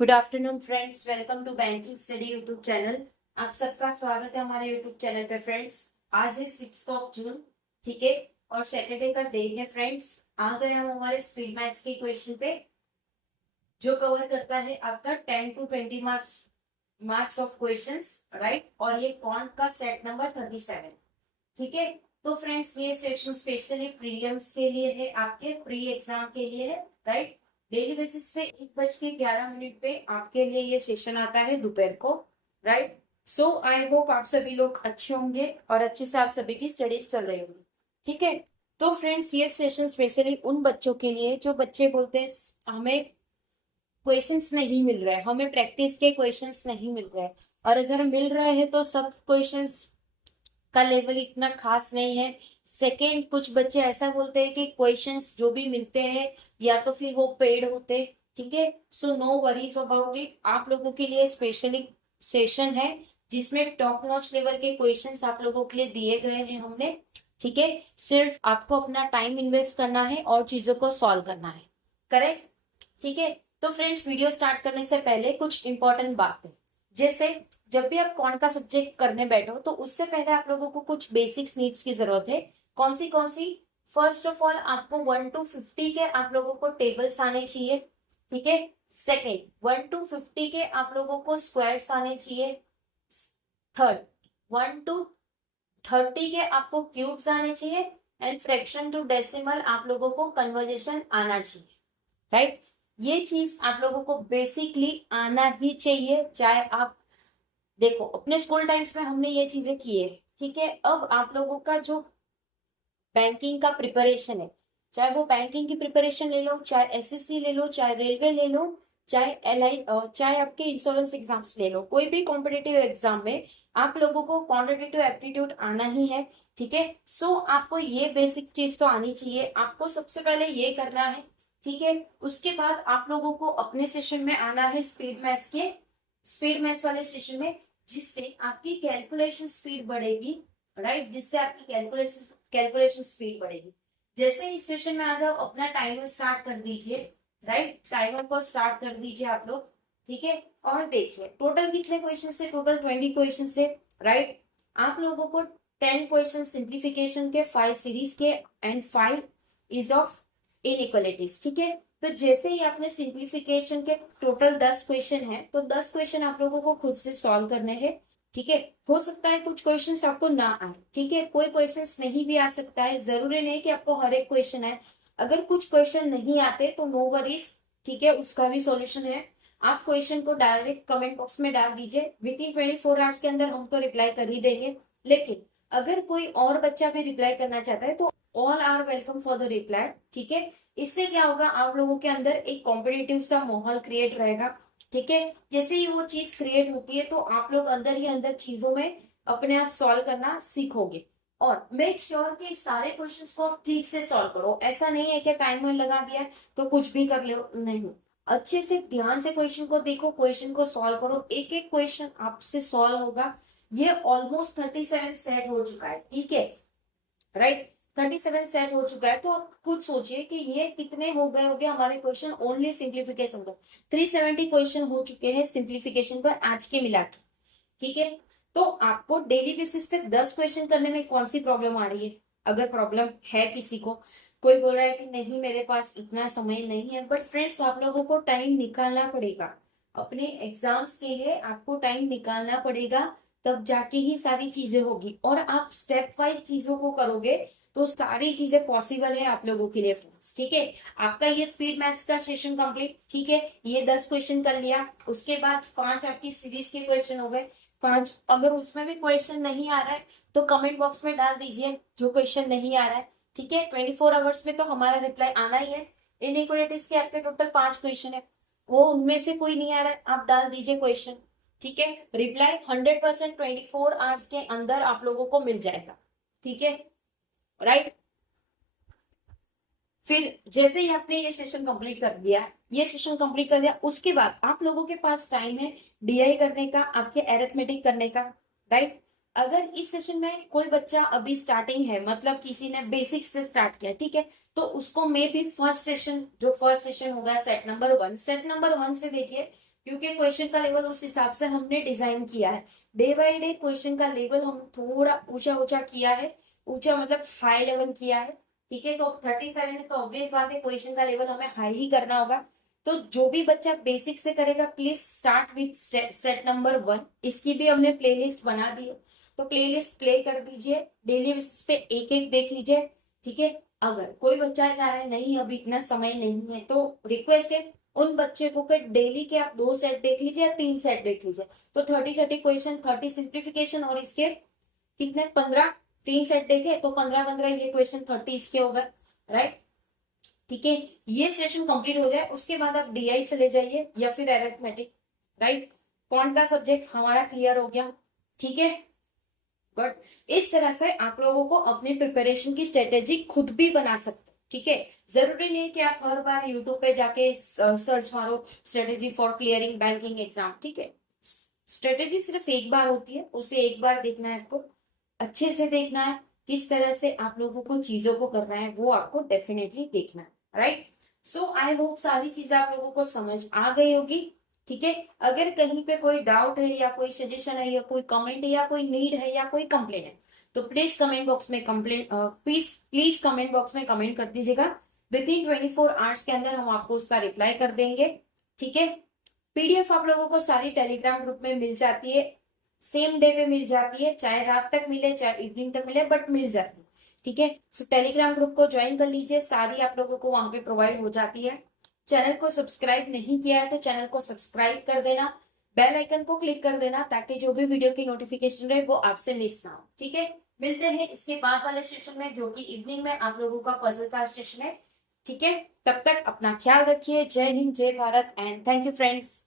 Good afternoon friends, welcome to banking study YouTube channel. आप सबका स्वागत है हमारे यूट्यूब चैनल पे फ्रेंड्स। आज है 6 जून, ठीक है, और सैटरडे का डे है फ्रेंड्स। आ गए हम हमारे स्पीड मैथ्स के क्वेश्चन पे, जो कवर करता है आपका 10 to 20 marks of questions, right. और ये कॉन्ट का सेट नंबर 37, ठीक है। तो फ्रेंड्स, ये सेशन स्पेशली प्रीलिम्स के लिए है, आपके प्री एग्जाम के लिए है, राइट। डेली बेसिस पे 1:11 पे आपके लिए ये सेशन आता है दोपहर को, राइट। सो आई होप आप सभी लोग अच्छे होंगे और अच्छे से आप सभी की स्टडीज चल रही होंगी, ठीक है। तो फ्रेंड्स, ये सेशन स्पेशली उन बच्चों के लिए जो बच्चे बोलते हैं हमें क्वेश्चंस नहीं मिल रहे, हमें प्रैक्टिस के क्वेश्चंस नहीं मिल रहे, और अगर मिल रहे हैं तो सब क्वेश्चंस का लेवल इतना खास नहीं है। सेकेंड, कुछ बच्चे ऐसा बोलते हैं कि क्वेश्चंस जो भी मिलते हैं या तो फिर वो पेड होते, ठीक है। So no worries about it, आप लोगों के लिए स्पेशली सेशन है जिसमें टॉप नॉच लेवल के क्वेश्चंस आप लोगों के लिए दिए गए हैं हमने, ठीक है। सिर्फ आपको अपना टाइम इन्वेस्ट करना है और चीजों को सॉल्व करना है, करेक्ट, ठीक है। तो फ्रेंड्स, वीडियो स्टार्ट करने से पहले कुछ इंपॉर्टेंट बात है, जैसे जब भी आप कौन का सब्जेक्ट करने बैठो तो उससे पहले आप लोगों को कुछ बेसिक्स नीड्स की जरूरत है। कौन सी? फर्स्ट ऑफ ऑल, आपको 1 to 50 के आप लोगों को टेबल्स आने चाहिए, ठीक है। सेकेंड, 1 to 50 के आप लोगों को स्क्वायर्स आने चाहिए। थर्ड, 1 to 30 के आपको क्यूब्स आने चाहिए। एंड फ्रैक्शन टू डेसिमल आप लोगों को कन्वर्जेशन आना चाहिए, राइट। ये चीज आप लोगों को बेसिकली आना ही चाहिए, चाहे आप देखो अपने स्कूल टाइम्स में हमने ये चीजें की है, ठीक है। अब आप लोगों का जो बैंकिंग का प्रिपरेशन है, चाहे वो बैंकिंग की प्रिपरेशन ले लो, चाहे एसएससी ले लो, चाहे रेलवे ले लो, चाहे एलआई, चाहे आपके इंश्योरेंस एग्जाम्स ले लो, कोई भी कॉम्पिटेटिव एग्जाम में आप लोगों को क्वांटिटेटिव एप्टीट्यूड आना ही है, ठीक है। सो आपको ये बेसिक चीज तो आनी चाहिए, आपको सबसे पहले ये करना है, ठीक है। उसके बाद आप लोगों को अपने सेशन में आना है स्पीड मैथ्स वाले सेशन में, जिससे आपकी कैलकुलेशन स्पीड बढ़ेगी, राइट। जिससे आपकी कैलकुलेशन स्पीड बढ़ेगी। जैसे ही सेशन में आ जाओ, अपना टाइमर स्टार्ट कर दीजिए, राइट। टाइमर को स्टार्ट कर दीजिए आप लोग, ठीक है। और देखिए टोटल कितने क्वेश्चन है, टोटल 20 क्वेश्चन है, राइट। आप लोगों को 10 क्वेश्चन सिंप्लीफिकेशन के, 5 सीरीज के एंड 5 इज ऑफ इनइक्वालिटीज, ठीक है। तो जैसे ही आपने सिंप्लीफिकेशन के टोटल 10 क्वेश्चन है, तो 10 क्वेश्चन आप लोगों को खुद से सॉल्व करने हैं, ठीक है। हो सकता है कुछ क्वेश्चंस आपको ना आए, ठीक है। कोई क्वेश्चंस नहीं भी आ सकता है, जरूरी नहीं कि आपको हर एक क्वेश्चन है। अगर कुछ क्वेश्चन नहीं आते तो नो वरीज, ठीक है, उसका भी सॉल्यूशन है। आप क्वेश्चन को डायरेक्ट कमेंट बॉक्स में डाल दीजिए, विद इन 24 आवर्स के अंदर हम तो रिप्लाई कर ही देंगे। लेकिन अगर कोई और बच्चा भी रिप्लाई करना चाहता है तो all are welcome for the reply, ठीक है। इससे क्या होगा, आप लोगों के अंदर एक कॉम्पिटेटिव सा माहौल क्रिएट रहेगा, ठीक है। जैसे ही वो चीज क्रिएट होती है तो आप लोग अंदर ही अंदर चीजों में अपने आप सॉल्व करना सीखोगे। और मेक श्योर कि सारे क्वेश्चंस को आप ठीक से सॉल्व करो। ऐसा नहीं है कि टाइमर लगा दिया है तो कुछ भी कर लो, नहीं। अच्छे से ध्यान से क्वेश्चन को देखो, क्वेश्चन को सॉल्व करो, एक एक क्वेश्चन आपसे सॉल्व होगा। ये ऑलमोस्ट 37 सेट हो चुका है, ठीक है, राइट। 37 सेट हो चुका है, तो आप खुद सोचिए कि ये कितने हो गए होंगे हमारे क्वेश्चन ओनली सिंप्लीफिकेशन का। 370 क्वेश्चन हो चुके हैं सिंप्लीफिकेशन का आज के मिला के, ठीक है। तो आपको डेली बेसिस पे 10 क्वेश्चन करने में कौन सी प्रॉब्लम आ रही है? अगर प्रॉब्लम है किसी को, कोई बोल रहा है कि नहीं मेरे पास इतना समय नहीं है, बट फ्रेंड्स आप लोगों को टाइम निकालना पड़ेगा अपने एग्जाम्स के लिए, आपको टाइम निकालना पड़ेगा, तब जाके ही सारी चीजें होगी। और आप स्टेप वाइज चीजों को करोगे तो सारी चीजें पॉसिबल है आप लोगों के लिए फ्रेंड्स, ठीक है। आपका ये स्पीड मैथ्स का सेशन कंप्लीट, ठीक है। ये 10 क्वेश्चन कर लिया, उसके बाद 5 आपकी सीरीज के क्वेश्चन हो गए, 5। अगर उसमें भी क्वेश्चन नहीं आ रहा है तो कमेंट बॉक्स में डाल दीजिए जो क्वेश्चन नहीं आ रहा है, ठीक है। 24 आवर्स में तो हमारा रिप्लाई आना ही है। इनइक्वालिटीज के आपके टोटल 5 क्वेश्चन है, वो उनमें से कोई नहीं आ रहा है, आप डाल दीजिए क्वेश्चन, ठीक है। रिप्लाई 100% 24 आवर्स के अंदर आप लोगों को मिल जाएगा, ठीक है, राइट। फिर जैसे ही आपने ये सेशन कंप्लीट कर दिया, उसके बाद आप लोगों के पास टाइम है डीआई करने का, आपके एरिथमेटिक करने का, राइट। अगर इस सेशन में कोई बच्चा अभी स्टार्टिंग है, मतलब किसी ने बेसिक से स्टार्ट किया, ठीक है, तो उसको मे भी फर्स्ट सेशन होगा सेट नंबर 1 से देखिए क्योंकि क्वेश्चन का लेवल उस हिसाब से हमने डिजाइन किया है। डे बाय डे क्वेश्चन का लेवल हम थोड़ा ऊंचा ऊंचा किया है, ऊंचा मतलब हाई लेवल किया है, ठीक है। तो 37 है तो ऑब्वियस बात है क्वेश्चन का लेवल हमें हाई ही करना होगा। तो जो भी बच्चा बेसिक से करेगा please start with set number 1। इसकी भी हमने प्लेलिस्ट बना दी है, तो प्लेलिस्ट प्ले कर दीजिए, डेली बेसिस पे एक एक देख लीजिए, ठीक है। अगर कोई बच्चा चाह रहा है नहीं अभी इतना समय नहीं है, तो रिक्वेस्ट है उन बच्चे को कि डेली के आप 2 सेट देख लीजिए या 3 सेट देख लीजिए। तो 30 क्वेश्चन, 30 सिंप्लीफिकेशन और इसके कितने 15, 3 सेट देखे तो 15 ये क्वेश्चन 30 इसके हो गए, राइट। ठीक है, ये सेशन कंप्लीट हो जाए उसके बाद आप डीआई चले जाइए या फिर अरिथमेटिक, राइट। कौन का सब्जेक्ट हमारा क्लियर हो गया, ठीक है, गुड। इस तरह से आप लोगों को अपनी प्रिपरेशन की स्ट्रेटेजी खुद भी बना सकते हो, ठीक है। जरूरी नहीं कि आप हर बार यूट्यूब पे जाके सर्च मारो strategy for clearing banking exam, ठीक है। स्ट्रेटेजी सिर्फ एक बार होती है, उसे एक बार देखना है आपको, अच्छे से देखना है, किस तरह से आप लोगों को चीजों को करना है वो आपको डेफिनेटली देखना है, राइट। सो आई होप सारी चीजें आप लोगों को समझ आ गई होगी, ठीक है। अगर कहीं पे कोई डाउट है या कोई सजेशन है या कोई कमेंट है या कोई नीड है या कोई कंप्लेन है, तो प्लीज कमेंट बॉक्स में प्लीज कमेंट बॉक्स में कमेंट कर दीजिएगा। विद इन 24 आवर्स के अंदर हम आपको उसका रिप्लाई कर देंगे, ठीक है। पीडीएफ आप लोगों को सारी टेलीग्राम ग्रुप में मिल जाती है, सेम डे पे मिल जाती है, चाहे रात तक मिले चाहे इवनिंग तक मिले, बट मिल जाती है, ठीक है। तो टेलीग्राम ग्रुप को ज्वाइन कर लीजिए, सारी आप लोगों को वहां पे प्रोवाइड हो जाती है। चैनल को सब्सक्राइब नहीं किया है तो चैनल को सब्सक्राइब कर देना, बेल आइकन को क्लिक कर देना ताकि जो भी वीडियो की नोटिफिकेशन रहे वो आपसे मिस ना हो, ठीक है। मिलते हैं इसके बाद वाले सेशन में जो कि इवनिंग में आप लोगों का पजल का सेशन है, ठीक है। तब तक अपना ख्याल रखिए। जय हिंद, जय Bharat and thank you friends.